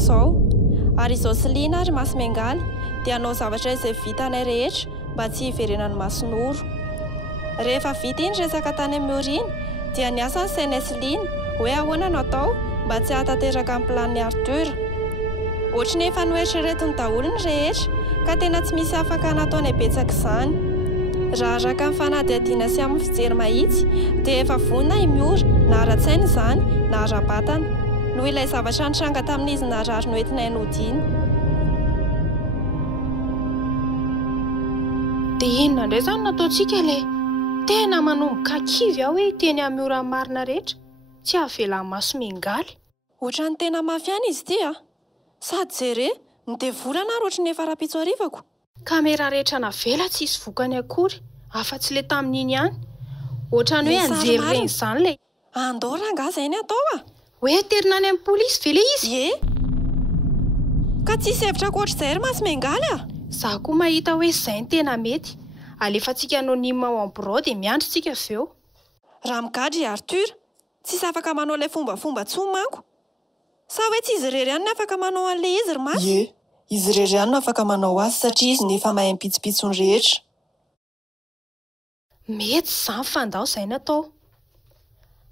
izao ary izao sy liana ary Masimengaly dia hanao zavatra izay vitanay rehetra mba tsy hiverenan'ny Masonoro. Rehefa vita iny resaka tany amin'ny Oriny dia niasa ny Senesliana hoe ahoana no atao mba tsy hahatanteraka amin'ny plan'ny Arthur. Ohatrany efa noeritreretiny daholo ny rehetra ka tena tsy misy afaka nataony betsaka izany. Raha araka amin'ny fanadihadiana sy amin'ny fijery mahitsy dia efa vonona imiora na ara-tsaina izany na ara-batana noho ilay zavatra nitranga tamin'izy narary noentinay nodiny. Dia inona indray izany nataontsika ilay tena manomboka kivy aho hoe teny amin'ny ora marina rehetra tsy hahavelan'ny Masimengaly. Ohatrany tena mafy ihany izy ity sady jere nidevolana ary ohatrany efa rapitso arivako. Kamera rehetra navela tsy hisy vokany akory afa-tsy le tamin'iny ihany. Ohatrany hoe anjery reny izany lay. Andao ranga izay ny atao hoe aterina any amin'ny polisy ve le izy? Ie. Ka tsisy hevitra ankoatr'izay ry Masimengaly Zaho koa mahita hoe izay ny tena mety. Alefantsika anonima ao amin'ny birao dia miandrintsika avy eo. Raha migadry Arthur, tsisy afaka manao ilay fombafomba tsony manko. Sa hoe tsy izy irery ihany no afaka manao an'ilay izy ry Masy? Ie, izy irery ihany no afaka manao azy satria izy nefa mahay mipitsopitsony rehetra. Mety izany fandao izay natao.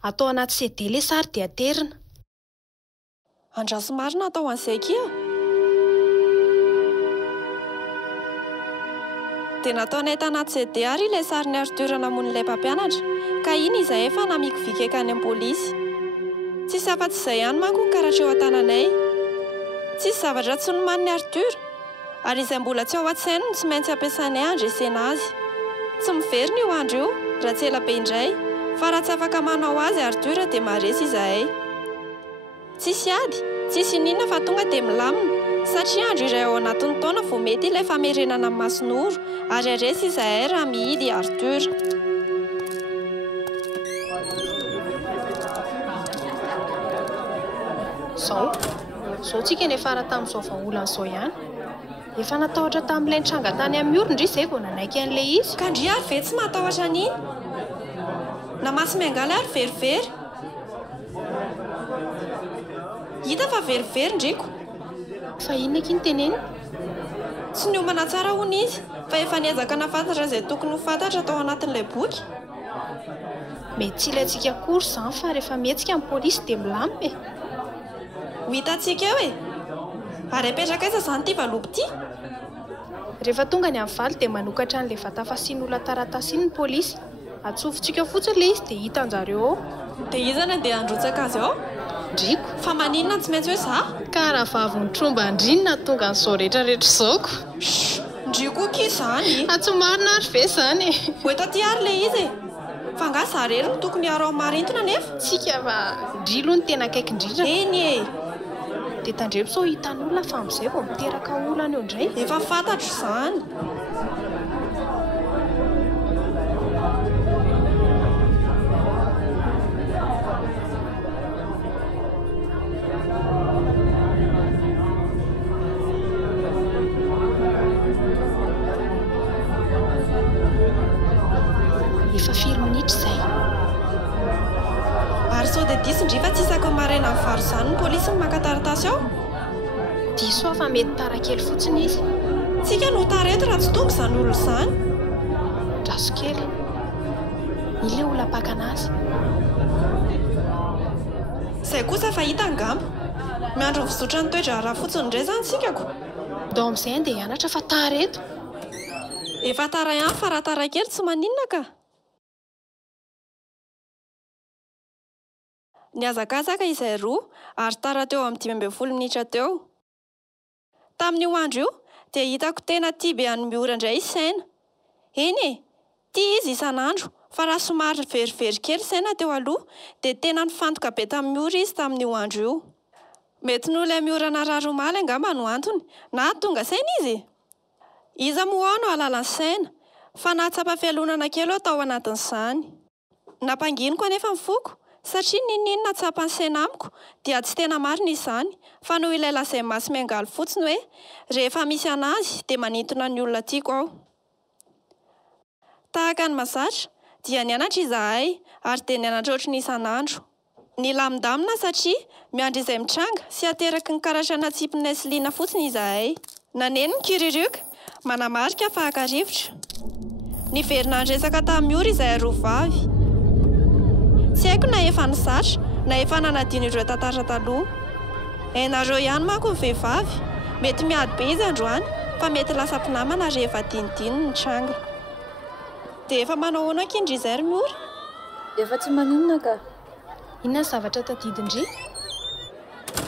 Atao anaty CD ilay sary dia aterina. Andraso marina atao an'izay kia. Dia nataonay tanaty CD ary ilay sarin'ny Arthur namonin'ilay mpampianatra ka iny izahay efa namiko vikeka any amin'ny polisy. Tsisy afa-tsy izay ihany manko ny karatra eo an-tananay. Tsisy zavatra tsy nomanin'ny Arthur ary izay mbola tsy ao an-tsainy no tsy maintsy ampiasanay handresena azy. Tsy miverina io andro io raha tsy ela be indray fa raha tsy afaka manao azy Arthur dia maharesy izahay. Tsisy ady, tsisy ninona fa tonga dia milamina satria andro iray ao anatin'ny taona vao mety ilay famerenana amin'ny Masonoro ary aresy izahay raha mihidy Arthur. Zao tsika ny efara tamin'izao vahaolana izao ihany. Efa natahotra tamin'ilay nitranga tany amin'ny orona indry izay vao nanaiky an'ilay izy. Ka ndry ary ve tsy matahotra an'iny? Na Masimengaly ary verivery. Hita fa verivery ndriko. Fa inona eky ny teneny? Tsy niomana tsara hono izy fa efa niezaka nafantatra izay tokony ho fantatra tao anatin'ilay boky. Mety tsy ilaintsika akory izany fa rehefa mihetsika amin'ny polisy dia milamina Ho hitantsika eo Ary apetraka aiza izany ity valopy ity? Rehefa tonga ny amin'ny valy dia manokatra an'ilay vata fasian'olona taratasy iny ny polisy. Atsofotsika fotsiny ilay izy dia hitan-jareo ao. Dia izana dia androtsaka azy ao? Ndriko. Fa maninona tsy maintsy hoe za? Ka raha vavony tromba andrinina tonga n'izao rehetrarehetra izaoko. Ndriko ki izany. Atsomarina ary ve izany? Ho eto aty ary ilay izy Fa nga zarery no tokony hiaro amin'ny marintona nefa. Tsika fa ndrilo ny tena akaiky indrindra. Eny Dia tandremo sao hitan'olona fa amin'izay vao miteraka olana eo indray. Efa fantatro izany. Efa 4 minitra izay. Ary sao dia diso ndry fa tsy isaky ny maraina amin'ny varo izany ny polisy ny maka taratasy ao? Diso aho fa mety tara kely fotsiny izy. Tsika no tara eto raha tsy tonga izany olona izany. Draso kely. Ilay olona pakana azy. Izay kosa fa hita angamba. Miandro ny fizotra ny toetra raha fotsiny indray izany tsikako. Dao amin'izay andeha hianatra fa tara eto. Efa tara ihany fa raha tara kely tsy maninona ka. Niazakazaka izay roa ary tara teo amin'ny 15 minitra teo. Tamin'io andro io dia hitako tena tia be any miora indray saina. Eny tia izy isan'andro fa raha somary verivery kely saina teo aloha dia tena nifantoka be tamin'ny miora izy tamin'io andro io. Mety noho ilay miora narary omaly angamba no antony na tonga saina izy. Iza moa ao no alalan'ny saina fa nahatsapa fialonana kely ao tao anatin'izany. Nampanginiko anefa ny foko satria ninona tsapan'ny saina amiko dia tsy tena marina izany fa noho ilay lazain'ny Masimengaly fotsiny hoe rehefa misy anazy dia manintona ny olona tiako ao. Tahaka ny mahazatra dia nianatra izahay ary dia nianatra ohatrany isan'andro. Ny lamindamina satria miandry izay mitranga sy ateraky ny karasana tsipinay sy liana fotsiny izahay. Naneno ny kiririoka, manamarika fa haka-rivotra. Ny verinandresaka tamin'ny ora izay arovavy. Tsy haiko na efa nizatra na efa nanadino ireo tantara taloha. Hainareo ihany manko ny vehivavy, mety miady be izy androany fa mety lasa mpinamana rehefa dinidino ny tranga. Dia efa manao ahoana kindry izay ry mora? Efa tsy maninona ka. Inona ny zavatra tadidindry?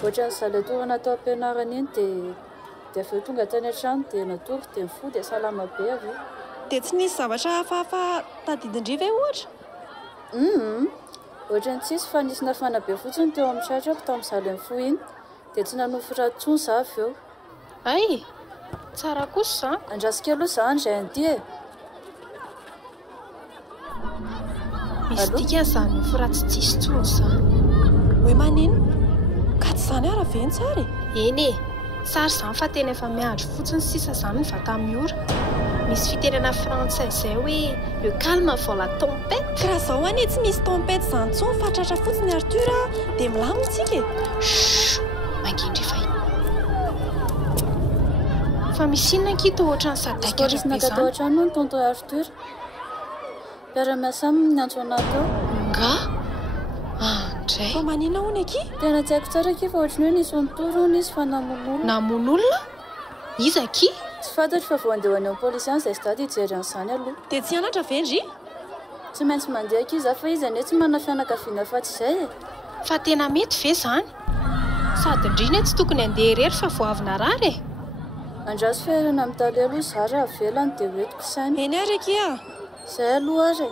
Ohatra ny zalatorana natao am-pianarana iny dia avy eo tonga tany an-trano dia natory dia mifoha dia salama be avy eo. Dia tsy nisy zavatra hafahafa tadidindry ve ohatra? Ohatra ny tsisy fa nisy nafana be fotsiny teo amin'ny tratrako tamin'ny zaly mifoha iny dia tsy nanofy raha tsony za avy eo. Ay, tsara kosa za. Andrasika aloha za andray an'ity e. Misy dikany izany nofy raha tsy tsisy tsony izany. Hoe manino? Ka tsy izany ara ve ny tsara e? Eny e, sary izany fa tena efa miandry fotsiny sisa izany ny vata amin'ny ora. Misy fitenena frantsay izay hoe le calme avant la tempête. Ka raha izao anie tsy misy tempête izany intsony fa tratra fotsiny Arthur dia milamina isika e. Shhh, mangindry fay. Fa misy inona ankito ohatran'ny sadaka Polisy nakatao an-trano ny tonton Arthur. Mpiara-miasa aminy ny antso anaty ao. Nga? Andray. Fa manina hono aky? Tena tsy haiko tsara aky fa ohatrany hoe nisy ontory nisy fa namono. Namono olona? Iza aky? Tsy fantatro fa vao andeha ho any amin'ny polisy any izay sy dady hijery an'izany aloha. Dia tsy hianatra ve ndry? Tsy maintsy mandeha aky izy fa izy anie tsy manana fianakaviana fa tsy izay e. Fa tena mety ve izany? Sady indrindra tsy tokony andeha irery fa vao avy narary e. Andraso fiainana amin'ny taly aloha za raha velany dia hoentiko sainy. Eny ary aky a. Izay aloha ary e.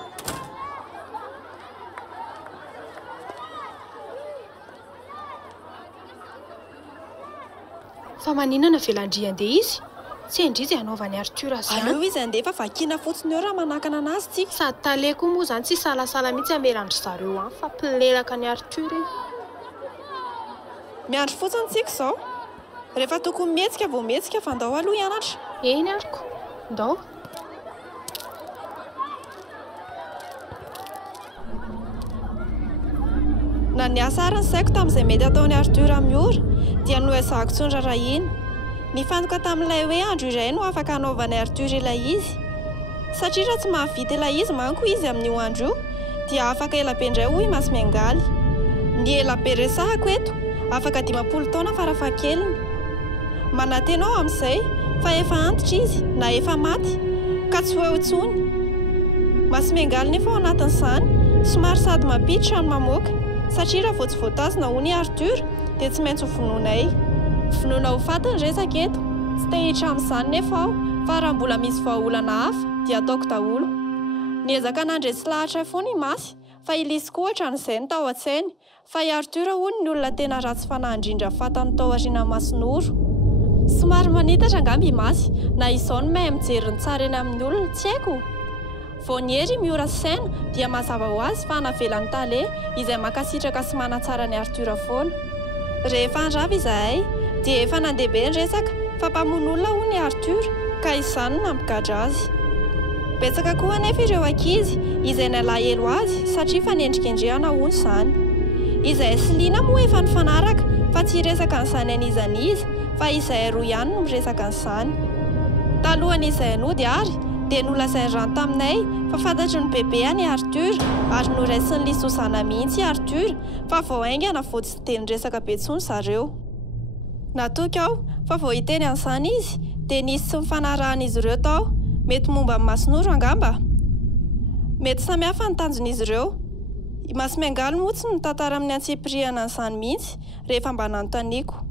Fa maninona velandry andeha izy? Tsy indry izy hanaovany Arthur izany. Aleo izy andeha fa vakiana fotsiny eo raha manakana anazy tsika. Sady taleko moa izany tsy salasala mihitsy amelandry zareo any fa mpilelaka ny Arthur iny. Miandry fotsiny tsika izao. Rehefa tokony mihetsika vao mihetsika fa ndao aloha hianatra. Eny ariko. Ndao. Na ny asa ary ny saiko tamin'izay mety ataony Arthur amin'ny ora dia noezahako tsony rarahina. Nifantoka tamin'ilay hoe andro iray no afaka hanaovany Arthur ilay izy. Satria raha tsy mahavita ilay izy manko izy amin'io andro io dia afaka elabe indray hoy Masy Miangaly. Ny elabe resahako eto afaka 50 taona farafahakeliny. Manantena ao amin'izay fa efa antitra izy na efa maty ka tsy hoe intsony. Masy Miangaly nefa ao anatin'izany somary sady mampiditra no mamoaka satria raha vao tsy voatazona hono i Arthur dia tsy maintsy ho vonoinay. Vonoina ho fatiny resaka eto. Tsy te-hiditra amin'izany nefa aho fa raha mbola misy vahaolana hafa dia ataoko daholo. Niezaka nandresy lahatra foana i Masy fa ilisy koa ohatran'izay ny tao an-tsainy fa i Arthur hono ny olona tena ratsy fanahy indrindra fatany tao aoriana Masonoro. Somary manitatra angamba i Masy na izao no mahay mijery ny tsara eny amin'ny olona tsy haiko. Vao niery miora saina dia mazava ho azy fa navelan'ny tale izay makasitraka sy manatsara ny Arthur foana. Rehefa andrava izahay dia efa nandeha be ny resaka fa mpamono olona hono i Arthur ka izany no nampigadra azy. Betsaka koa anefa ireo ankizy izay nalahelo azy satria fanendrikendrehana hono izany. Izahay sy liana moa efa nifanaraka fa tsy resaka an'izany an'izaniza fa izahay roa ihany no miresaka an'izany. Talohan'izahay nody ary dia nolazainy rano taminay fa fantatry ny bebe any Arthur ary noraisiny lisosana mihitsy Arthur fa vao aingana vao tsy teny resaka be intsony zareo. Natoka aho fa vao hiteny an'izany izy dia nisy tsy mifanarahan'izy ireo tao. Mety momba amin'ny Masonoro angamba. Mety samihafa ny tanjon'izy ireo. I Masy Miangaly moa tsy nitantara amin'ny antsipiriana an'izany mihitsy rehefa mba nanontaniako.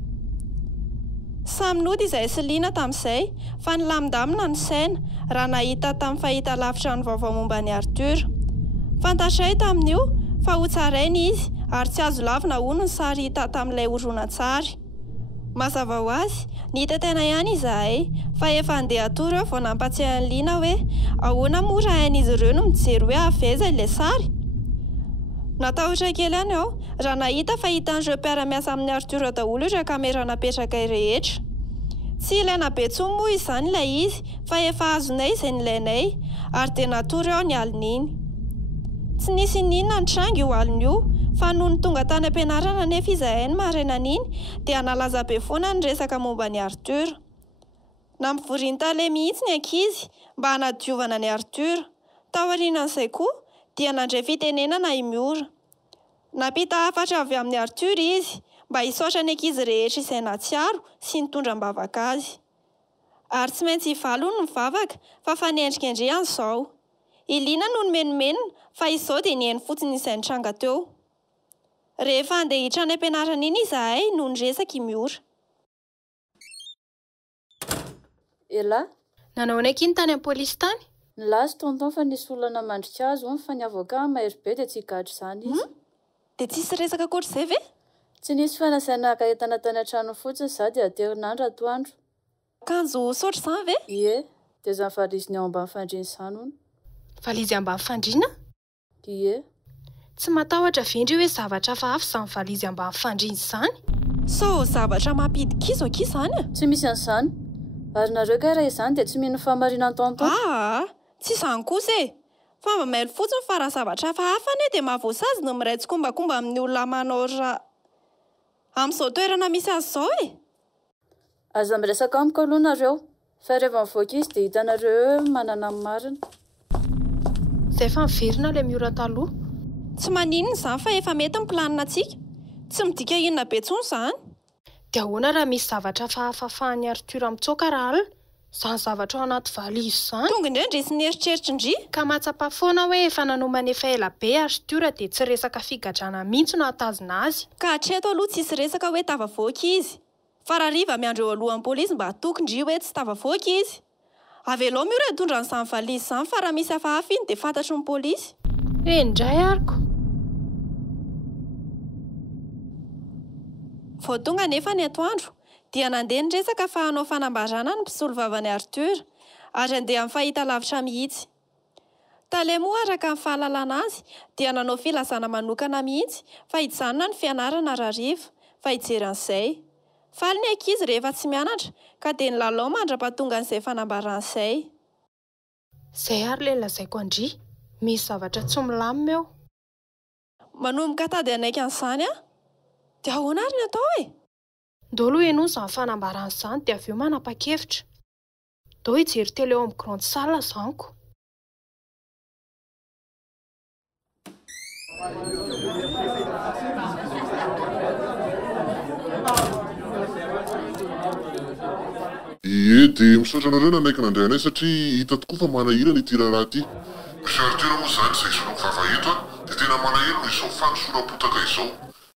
Samy nody izahay sy liana tamin'izay fa nilamindamina ny saina raha nahita tamin'ny fahita lavitra ny vaovao momba ny Arthur. Fantatray tamin'io fa ho tsarainy izy ary tsy azo lavina hono ny sary hita tamin'ilay horonan-tsary. Mazava ho azy nihita tena ihany izahay fa efa andeha atory eo vao nampatsiahan'ny liana hoe ahoana moa raha hain'izy ireo no mijery hoe aveza ilay sary. Natahotra kely ihany aho raha nahita fa hitan'ireo mpiara-miasa amin'ny Arthur daholo ireo kamera napetraka rehetra. Tsy ilaina be intsony moa izany ilay izy fa efa azonay izay nilainay ary dia natory eo ny alin'iny. Tsy nisy ninona ny tranga io alina io fa noho ny tonga tany am-pianarana nefa izahay ny maraina an'iny dia nalaza be foana ny resaka momba ny Arthur. Nampivoriany tale mihitsy ny ankizy mba hanadiovana ny Arthur. Tao aorianan'izay koa dia nandray fitenenana i Miora. Nampita hafatra avy amin'ny Arthur izy mba hisaotra ny ankizy rehetra izay natsiaro sy nitondram-bavaka azy. Ary tsy maintsy hivalo ny mivavaka fa fanendrikendrehany izao. Iliana no nomenomenona fa izao dia nihaino fotsiny izay nitranga teo. Rehefa andeha hiditra any am-pianarana iny izahay no niresaka i Miora. Ela, nanao ny akiny tany am-polisy tany? Nilazy tonton fa nisy olana mandrika azy fa ny avoka mahery be dia tsy gadra izany izy. Dia tsisy resaka akoatr'izay ve? Tsy nisy fanasaina entana tany an-trano fotsiny za dia aterinandro atoandro. Kanjo saotra izany ve? Ie, dia izany valiziny ao ambany fandriana izany hono. Valizy ambany fandriana? Ie. Tsy matahotra vendry hoe zavatra hafa izany valizy ambany fandriana izany? So zavatra mampidi-kizo aky izany? Tsy misy an'izany. Ary nareo ka raha izany dia tsy mino fahamarinana tonton. Tsy izany kosa e. Fa mba mailo fotsiny fa raha zavatra hafa ane dia mahavoasazy no miray tsikombakomba amin'ny olona manao raha amin'izao toerana misy azy izao e. Aza miresaka amiko aloha nareo. Fa rehefa mivoaka izy dia hitanareo manana amin'ny marina. Izay fa miverina ilay Miora taloha. Tsy maninona izany fa efa mety ny planina antsika. Tsy midika inona be intsony izany. Dia ahoana raha misy zavatra fahafahan'ny Arthur mitsoaka raha alina? Izany zavatra ao anaty valizy izany. Tonga indrindra sy nieritreritry indry. Ka matsapa foana hoe efa nanomana efa ela be Arthur dia tsy resaka figadrana mihitsy no hatazona azy. Ka hatreto aloha tsisy resaka hoe tavavoaka izy. Fa raha riva miandro eo alohan'ny polisy mba atokindry hoe tsy tavavoaka izy. Avelao Miora hitondra an'izany valizy izany fa raha misy hafahafa iny dia fantatry ny polisy. Indray ariko. Vao tonga nefa ny atoandro dia nandeha niresaka fa hanao fanambarana ny mpisolo vavan'ny Arthur ary andeha amin'ny fahitalavitra mihitsy. Talemoa araka ny fahalalana azy dia nanao filazana manokana mihitsy fa hijanona ny fianarana rariva fa hijery an'izay. Faly ny ankizy rehefa tsy mianatra ka dia nilalao mandra-pahatonga an'izay fanambarana izay. Izay ary ilay lazaiko andry. Misy zavatra tsy milamina eo. Manomboka tady anaiky an'izany dia ahoana ary ny atao e? Ndao aloha ianao izany fanambarana izany dia avy eo manapa-kevitra. Ndao hijery telo eo amin'ny grande salle izaniko. Ie, dia misaotra anareo nanaiky nandray anay satria hita tokoa fa manahirana ity raharaha ity. Misy Arthur moa izany izay isono vava eto dia tena manahirana izao fanosoram-potaka izao.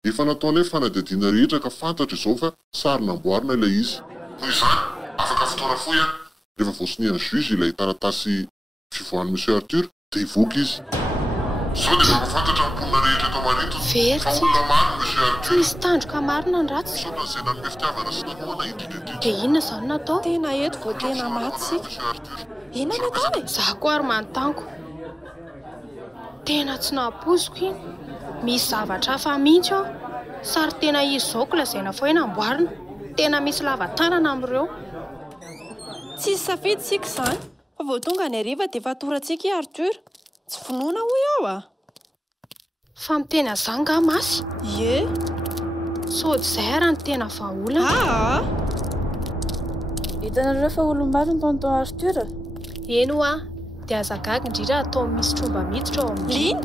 Efa nataonay fanadihadiana rehetra ka fantatra izao fa sary namboarina ilay izy. Noho izany, afaka fotoana fohy rehefa voasinihan'ny juge ilay taratasy fivoahan'ny Monsieur Arthur dia hivoaka izy. Izao dia mahafantatra ny mponina rehetra eto Marinto fa olona maro Monsieur Arthur. Misy tandroka marina ny ratsy. Misaotra izay nanome fitiavana sy namoana indrindra. Dia inona izany natao? Tena eto vao tena maty sika. Inona ny atao e? Izaho koa ary manontaniako. Tena tsy nahaposiko iny. Misy zavatra hafa mihitsy ao. Sary tena izy izao ko lazaina foana namboarina. Tena misy lavatanana amin'ireo. Tsisy safidy sika izany. Fa vao tonga ny hariva dia fatorantsika i Arthur. Tsy vonoina hoy aho Fa miteny an'izany nga masy. Ie. Sody izay ary ny tena vahaolana. Hitanareo fa olo-maro ny tonton Arthur. Eno dia azagaga indrindra atao misy tromba miditra ao amin'ny. Lina?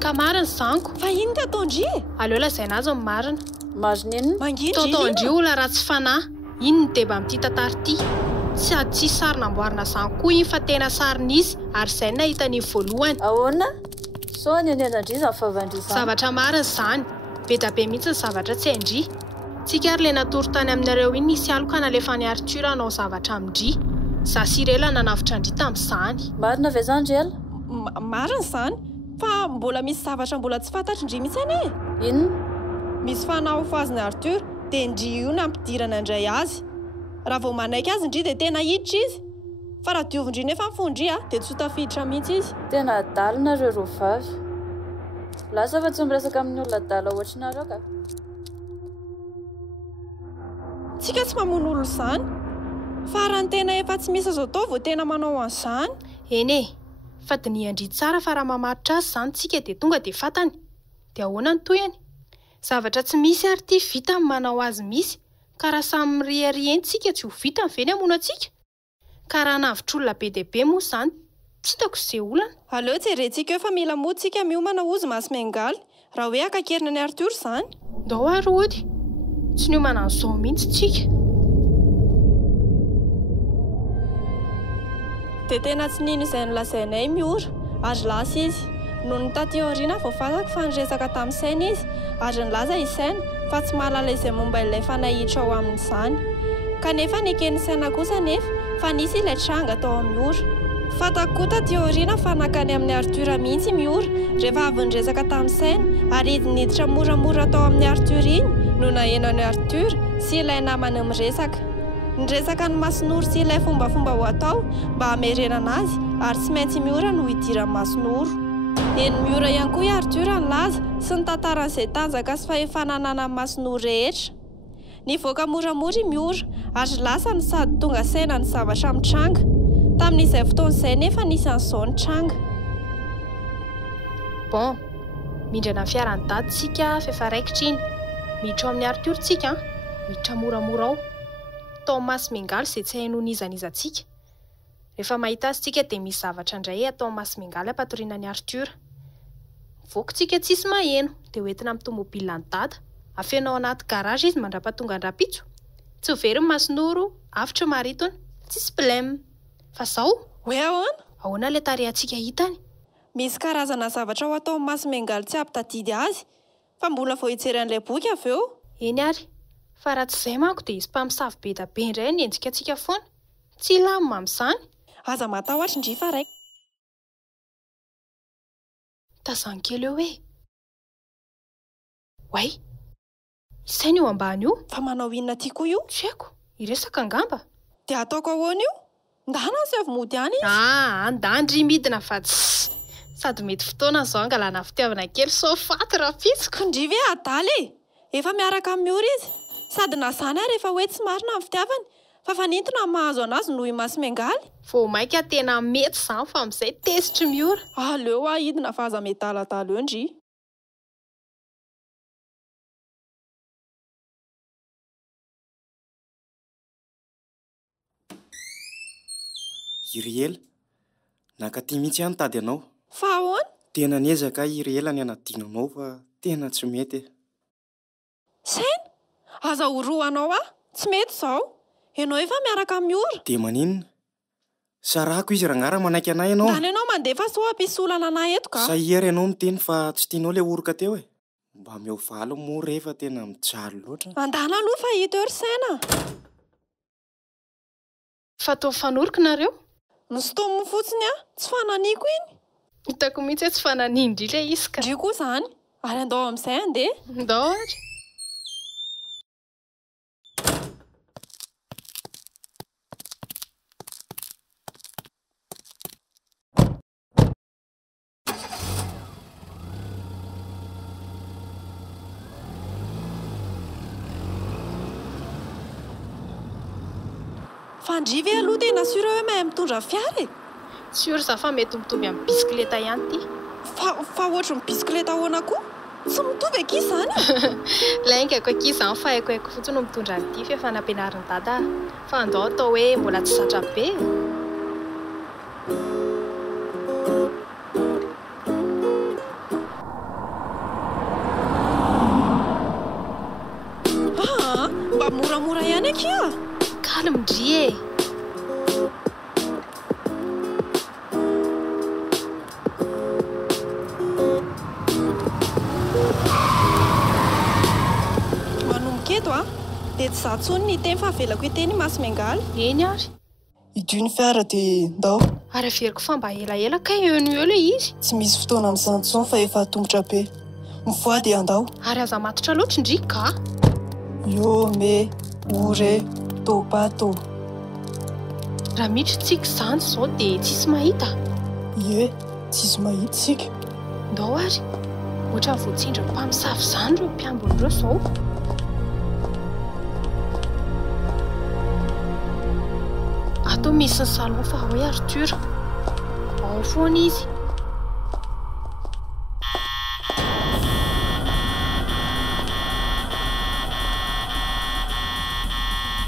Ka marina izaniko. Fa ino ty ataondry? Aleo lazaina azy amin'ny marina. Marina inona? Mangindry Taotao-ndry olona ratsy fanahy. Ino ny deba amin'ity tantara ity? Tsy ady tsisy sary namboarina izany koa iny fa tena sarina izy ary izay nahita ny voalohany. Ahoana? So ny andry izany favandry izany. Zavatra marina izany. Be da be mihitsy ny zavatra tsy haindry. Tsika ary ilay natory tany aminareo iny nisy aloka nalefa ny Arthur hanao zavatra amindry. Za Sirela nanavitra andry tamin'izany. Marina ve izany Rela? Marina izany. Fa mbola misy zavatra mbola tsy fantatry indry mihitsy ane. Inona? Misy fanahy ho azon'ny Arthur dia indry io nampidirana indray azy. Raha vao manaiky azy indry dia tena hiditra izy. Fa raha diovindry nefa ny fondry dia tsy tafiditra mihitsy izy. Tena adalina ireo rovavy. Lasa fa tsy miresaka amin'ny olona adala ohatrinareo ka. Tsika tsy mamono olo izany. Fa raha ny tena efa tsy misy azo atao vao tena manao an'izany. Eny e, fa dinihandry tsara fa raha mamaritra azy izany tsika dia tonga dia fantany. Dia ahoana ny toyany? Zavatra tsy misy ary ity vita amin'ny manao azy misy, ka raha samy miriharientsika tsy ho vita ny veny hamono antsika. Ka raha navitr'olona be dia be moa izany, tsy hitako izay olana. Aleo jerentsika eo fa mila motsika miomana ozy Masimengaly raha hoe akakerina ny Arthur izany. Ndao ary ody, tsy ny homana an'izao mihitsy tsika. Dia tena tsy nino izay nolazainay miora, ary lasa izy. Noho ny taty aoriana vao fantako fa niresaka tamin'ny saina izy, ary nilaza i saina fa tsy mahalala izay momba ilay fanahitra ao amin'izany. Kanefa nekeny saina kosa nefa fa nisy ilay tranga tao amin'ny ora. Fantako koa taty aoriana fa nakany amin'ny Arthur mihitsy miora rehefa avy niresaka tamin'ny saina, ary izy niditra moramora tao amin'ny Arthur iny no nahenany Arthur sy ilay namany miresaka. Niresaka ny Masinoro sy ilay fombafomba ho atao mba hamerenana azy, ary tsy maintsy miora no hidiran'ny Masinoro. Eny miora ihany koa i Arthur nilaza sy ny tantaran'izay tanjaka sy fahefananana amin'ny Masinoro rehetra. Nivoaka moramora i miora, ary lasa ny sady tonga saina ny zavatra mitranga. Tamin'izay fotoana izay nefa nisy an'izao ny tranga. Bon, mindrana fiarany daditsika fefaraikitra iny. Miditra amin'ny Arthur tsika, miditra moramora ao. Tao Masimengaly izay tsy haino nizanizantsika. Rehefa mahita azy tsika dia misy zavatra indray atao Masimengaly hampatoriana ny Arthur. Voakotsika tsisy maheno dia hoentina amin'ny tomobila ny dada. Afenao anaty garage izy mandrapatonga andrapitso. Tsy ho very ny Masinoro, avitra maritony, tsisy problème. Fa zao, hoe ahoana? Ahoana ilay tarehantsika hitany? Misy karazana zavatra ho atao Masimengaly tsy ampitadidy azy, fa mbola vao hijery an'ilay boky avy eo. Eny ary, fa raha tsy izay manko dia izy mpamosavy be da be indray ny endrika antsika foana. Tsy ilamina amin'izany. Aza matahotra indrifa raika. Tazany kely eo hoe. Way, izay io ambany io? Fa manao inona ity koa io? Tsy haiko, iresaka angamba. Dia ataoko ahoana io? Ndana sy avy mody any izy. Andandry midina fa tsy. Sady mety fotoana izao angalana fitiavana kely so faty raha pitsiko. Ndrivy hoe adaly efa miaraka amin'ny miora izy. Sady nazany ary efa hoe tsy marina amin'ny fitiavany. Fa fanintona mahazo anazy noho i Masimengaly. Vao maika tena mety izany fa amin'izay tesitry miora. Aleo ahidina fa aza mety aladalo eo ndry. Iriela, nakaty mihitsy ihany tady anao. Fa ahoana? Tena niezaka Iriela ny anadinanao fa tena tsy mety. Saina? Aza horoanao tsy mety izao. Ianao efa miaraka amin'ny ora. Dia maninona? Sarako izy rangara manaiky anay ianao. Ndany ianao mandefa so ampisolana anay eto ka. Sahiera ianao miteny fa tsy tianao ilay oroka teo e. Mba meo valo moa rehefa tena mijaly loatra. Andana aloha fa hita eo ry saina. Fa tao fanoriko nareo? Nosotominy fotsiny tsy fananiako iny. Hitako mihitsy hoe tsy fananiany indrindra izy ka. Ndry koa izany. Ary andao amin'izay andeha. Ndao ary. Fandrivy aloha tena sura hoe mahay mitondra fiara e. Sura za fa mety mitovy amin'ny bisikileta ihany ity. Fa ohatry ny bisikileta ahoana koa? Tsy mitovy aky izany. Laingako aky izany fa haiko fotsiny no mitondra an'ity fa efa nampianarin'ny dada. Fa andao atao hoe mbola tsy zatra be. Mba moramora ihany aky a. Calme ndry e. Manomboka eto dia tsy za tsony ny teny fa avelako hiteny Masimengaly. Eny ary. Idio ny fiara dia ndao. Ary averiko fa mba elaela ka eo no eo le izy. Tsy misy fotoana amin'izany tsony fa efa tongotra be. Mivoa dia andao. Ary aza matotra loatra ndry ka. Yo me ore topato. Raha miditra tsika izany izao dia tsisy mahita. Ie, tsisy mahita tsika. Ndao ary. Ohatra voatsindry ny mpamosavy izany ireo mpiambina ireo izao. Ato misy ny salon fa hoe Arthur. Ao foana izy.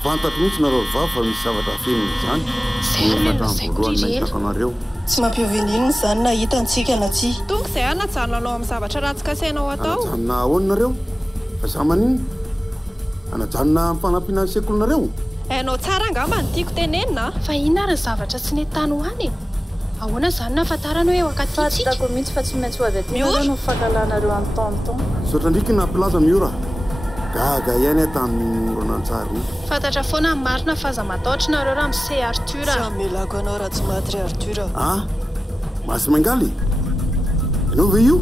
fantatro mihitsy nareo vava fa misy zavatra feniny izany tsy mampioviny izany na hitantsika na tsy tonga izay anajanonao amin'ny zavatra ratsy kasainao atao anajanona ahoany nareo fa za maniny anajanona amin'ny fanampiana ny sekolinareo hainao tsara angamba ny tiako tenenina fa ina ary ny zavatra tsy netany hoany ahoana izany nahafantarana hoe wakatitsika fatako mihitsy fa tsy maintsy ho avy aty no fangalanareo amin'ny temps sotra ndriky na plaza miora gaga ihany tamin'ny ronan-tsary fantatra foana marina fa aza matahotra nareo raha mise Arthur melako anao raha tsy maty ry Arthur masy mangaly ianao ve io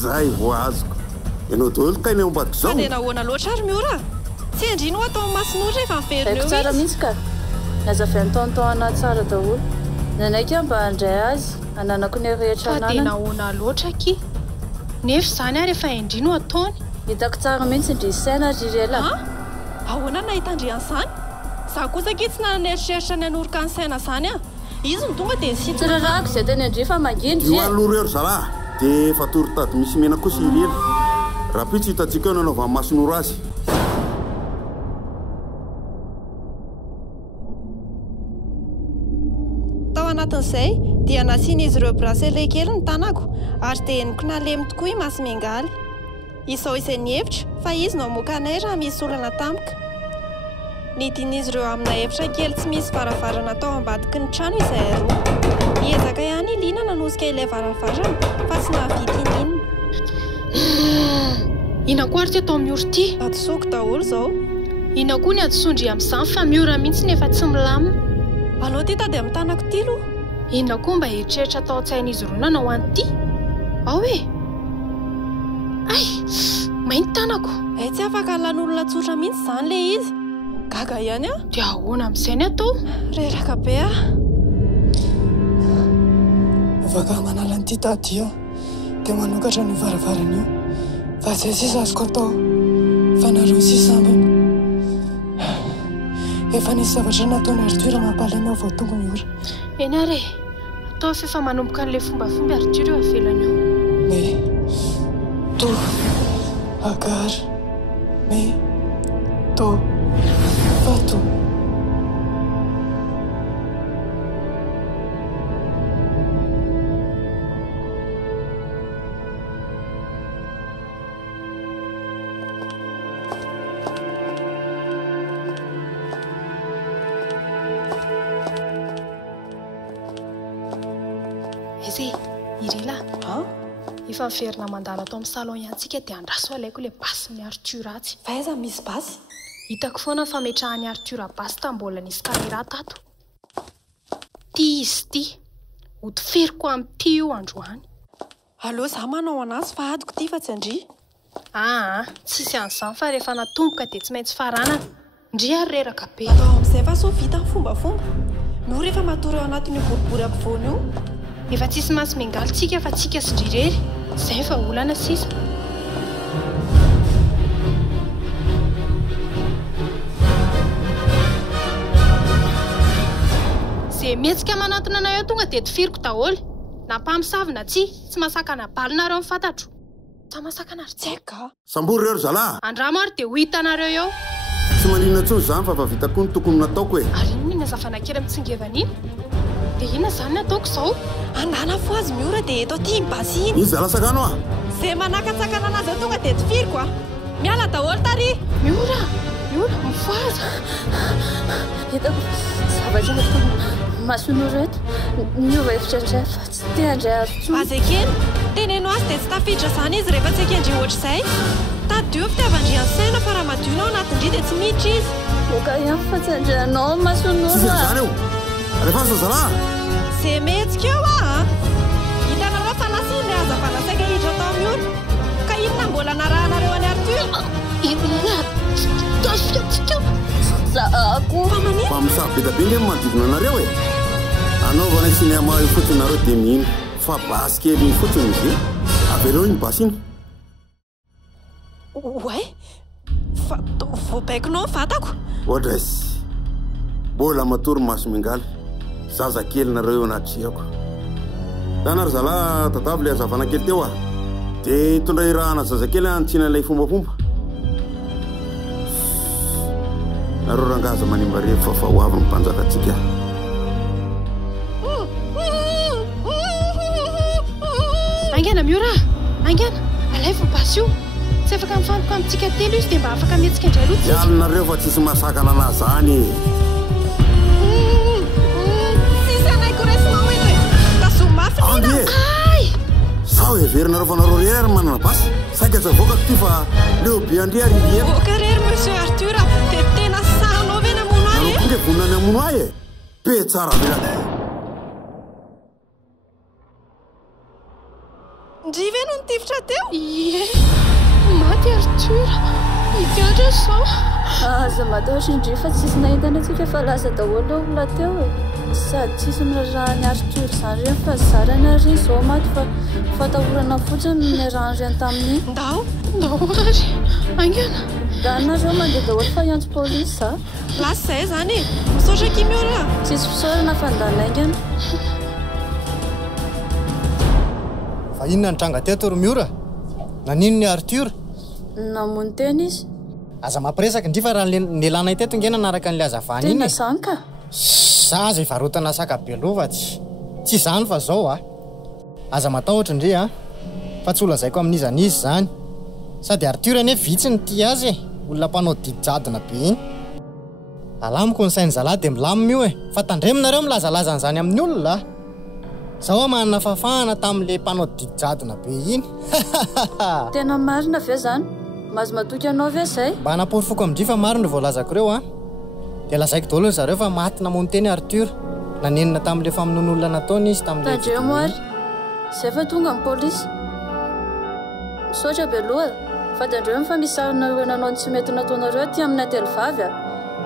zay voazoko ianao daholo kainy ao ambadiko zao tena ahoana loatra ary miora tsy andrino ho atao masin'ohatra efa miverina eo tsara mihitsy ka nazavy antontoana tsara daholo nanaiky mba handray azy ananako ny rehetra fa tena ahoana loatra ki nefa izany ary efa indrino ataony hitako tsara mihitsy indrisaina rirela ahoana nahitandrian'izany za kosa ki tsy nananeritreritra ny anoroka ny saina izany izy ny tonga dia nitsirarako izay teny andri fa mangindry io alorery zalahy dia efa torytady misy mena kosa ireny raha pitsy hitantsika eo nanao masinoro azy tao anatin'izay dia nasiana izy ireo bracelet kely ny tanako ary dia eniko nalemy tokoa i masy mengaly izao izay ny hevitra fa izy no amoaka anay raha misy olana tampoka nidin'izy ireo amina efitra kely tsy misy varavarana tao ambadiky ny trano izay roa niezaka ihany ilina nanosika ilay varavarana fa tsy nahavita ininona ina koa ary ty atao miora ty atsoko daholo izao ina koa ny atsondry amin'izany fa miora mihitsy nefa tsy milamina alao ty tady amin'ny tanako ty lo ina koa mba eritreritra tao an-tsain'izy roa nanao an'ity ao e ay mainty tanako tsy afaka lan'olona tsotra mihitsy izany le izy gaga ihany dia ahoana amin'izay ny atao reraka be afaka manala nyity tady dia manokatra ny varavarana io fa zay sisa azoko atao fa nareo sisambiny efa nisy zavatra nataony Arthur mampalemy ao voatongo ny ora eny ary atao fefa manomboka an'ilay fombafomba Arthur eo avelany eo mais to Agar mais to Fatou irila efa miverina mandalo atao amin'ny salon iantsika dia andraso alaiko ilay basy ny Arthur atsy fa aiza misy basy hitako foana fametrahany Arthur basy tambola nisy caméra tato ty izy ty hotoferiko amin'ity io androany allo za manao anazy fa adiko ty fa tsy andry tsisy an'izany fa rehefa natomboka dia tsy maintsy faranana ndry ary reraka be atao amin'izay fa so vita ny fombafomba no rehefa matory ao anatin'io boribory ampovoany io efa tsisy masy mengalitsika fa tsika sy drirery izay fa olana sisa zay mihetsika manatona anay eo tonga dia tifiriko daholo na mpamosavina tsy masakana balinareo mifantatro sa masakana ary tseka sambory rero zalahy andramo ary dia ho hitanareo eo tsy manina tsony zany fa vavita koa ny tokony nataoko e ary ino ny azafanankely amitsingevana dia inona izany nataoko izao andana fo azy miora dia eto aty mibasiny izy zalasakano zay manakatsakana anazy eo tonga dia tifiriko miala daholo tary miora mivoaza hitako zavatra natao masonoro eto miova efitrandray fa tsy te handray azo tso azy kely teneno azy dia tsy tafiditra izany izy rehefa tsy akendry ohatr'izay tadio fitiavan-driany saina fa raha madio nao anatin-dry dia tsy miditra izy moka ihany fa tsy handranao masonoro zany eo alefansa zalahy zay mihetsika eo hitanareo fa nasiny ilay azavanasaika hiditra tao amin'ny olo ka inona mbola narahanareo any Arthur tafiatsika zako fa misavy be dabe nge manodidina anareo e anaovana isiny amaio fotsiny nareo dia mihino fa basy kely fotsiny izy avy reo iny basy iny oay voabaikinao vatako ohatraizy mbola matory maso mengaly zaza kely nareo eo anatriako tanary zalahy tadavy le azavana kely teo dia hitondra irahana zazakely antsina ilay fombafomba nareo rangaza manimbarevy fa fahoavy ny mpanjakatsika angana miora angana alay voapasy io tsy afaka mifantoka amintsika telo izy dia mba afaka mihetsika indray aloha tsika alinareo fa tsisy masakana ana zany tsisy anayko resinao eny hoe tasomafy ay sao everinareo fa nareo rery manana basy saika tsy avoaka ty fa leo be andre ariviera voaka rery monsieur Arthur dia tena sahanao ve namono ahy nareo tonga vonina ny amono ahy e be tsara velany ndrive no nitifitra teo ie maty Arthur ikatra sao aza matahotra indri fa tsisy nahitana atsika fa lasa daholo olona teo e sady tsisy mirarahany Arthur zany reny fa zarany ary zao maty fa fatahorana fotsiny mirahany reny tamin'iny ndao ary angana danareo mandeha daholo fa hiantso polisy za lasy zay zany misaotra kimiora tsisy fisaorana fa ndanaingana fa inona ny tranga teto Romiora nanino ny Arthur namony tena izy aza mampiresaka indri fa raha nelanay teto ngena naraka n'le azavany iny tena zany ka zaza ivarotana sakabelovatsy tsy zany fa zao aza matahotra indri fa tsy olazaiko amin'izanizy zany sady Arthur ane vitsy ny ty azy olona mpanao didijadona be iny alamiko ny sainy zalahy dia milamina io fa tandreminareo milazalazana zany amin'ny olona zao manana fafahana tamin'le mpanao didijadona be iny tena marina ve zany mazo matoky anao ve zay mba hanaporofoko amindri fa maro ny voalazako ireo dia lazaiko daholo ny zareo fa maty namono teny Arthur nanenina tamin'le famonon'olona nataony izy tamin'le tandreo moary zay fa tonga amin'ny polisy misaotra be aloha fa tandreo fa misarina hoe nanao ny tsy mety nataonareo ty amin'ny atelovavy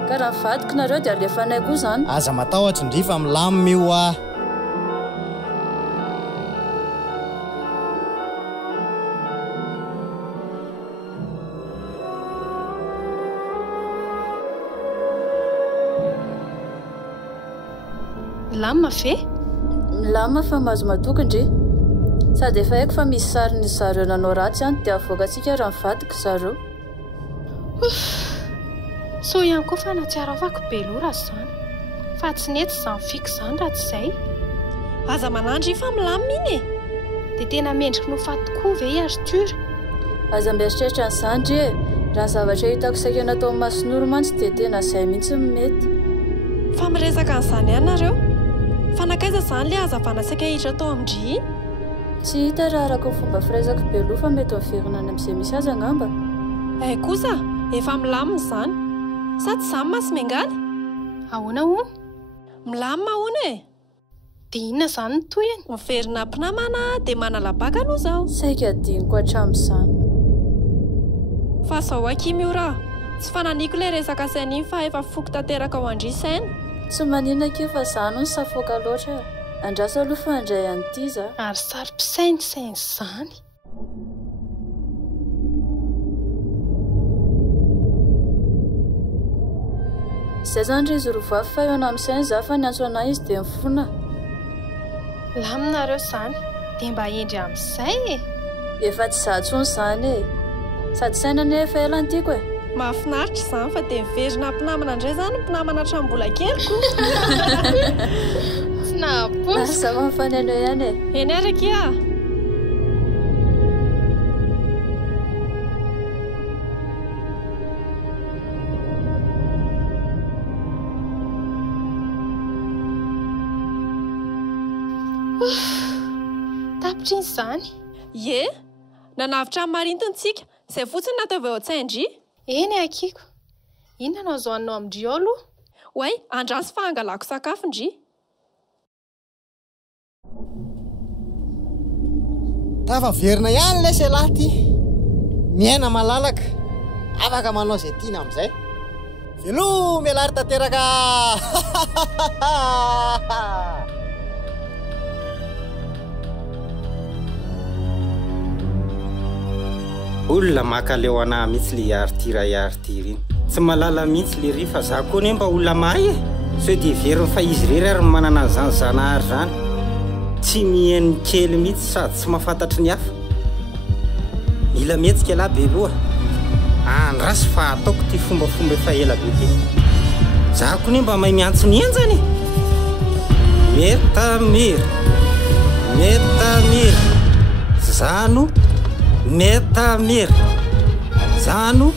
ka raha mivadiko nareo dia alefanay koa zany aza matahotra indri fa milamina io lamina ve milamina fa mahazo matoky indri sady efa haiko fa misy sariny zareo nanao ratsy any dia avoaka atsika raha mivadika zareo so ihany koa fa natsiarovako belora zany fa tsy nety zany fika zany raha tsy izay aza manandry fa milamina iny dia tena mendrika no fatokoa ve i Arthur aza mieritreritra an'izany dri raha ny zavatra hitako saika natao masonoro mantsy dia tena izay mihitsy mety fa miresaka an'izany ihany nareo fa nakaiza zany le azavana saika hiditra tao amindry iny tsy hita raha araka ny fomba firaizako beloha fa mety miverina any amin'izay misy azy angamba kosa efa milamina zany sa tsy zany masy mengaly ahoana hono milamina hono dia inona zany ny toyany miverina mpinamana dia manalabaka aloha zao saika diniko hatramin'izany fa zao akimiora tsy fananiko ilay resaka saina iny fa efa foky tanteraka ao andry saina tsy maninona keo fa zany no safoaka loatra andraso aloha fa andray an'ity za ary sary-pisainy sainy zany izay zany ry izy rovavy fa eo ana amin'ny sainy za fa ny antso anahy izy dia mifona laminareo zany dia mba endry amin'izay efa tsy zatsony zany sady saina ny efa ela nytiako mahafinaritra izany fa dia miverina mpinamana indray zany mpinamana hatrambola keliko tsy nahaposy sa mamifanaino ihany eny araka tapitra iny zany nanavitra amin'ny marintontsika izay fotsiny natao vao an-tsaindry eny akiko inona no azo hanao amindry ao aloha oay andraso fa angalako sakafo indry tafa verina ihany lay selahy ty miaina malalaka afaka manao izay tiana amin'izay velo mialary tanteraka olona makaleo anahy mihitsy le Arthur iny tsy malala mihitsy le ry fa za koa ne mba olona mahay sao dia veriny fa izy rery ary manana an'izany zanahary zany tsy mihainy kely mihitsy sady tsy mahafantatry ny hafa mila mihetsika lahy be loha andrasy fa ataoko ty fombafomba efa ela be ty zako ne mba mahay miantso ny enjany metamira metamira zano metamira zano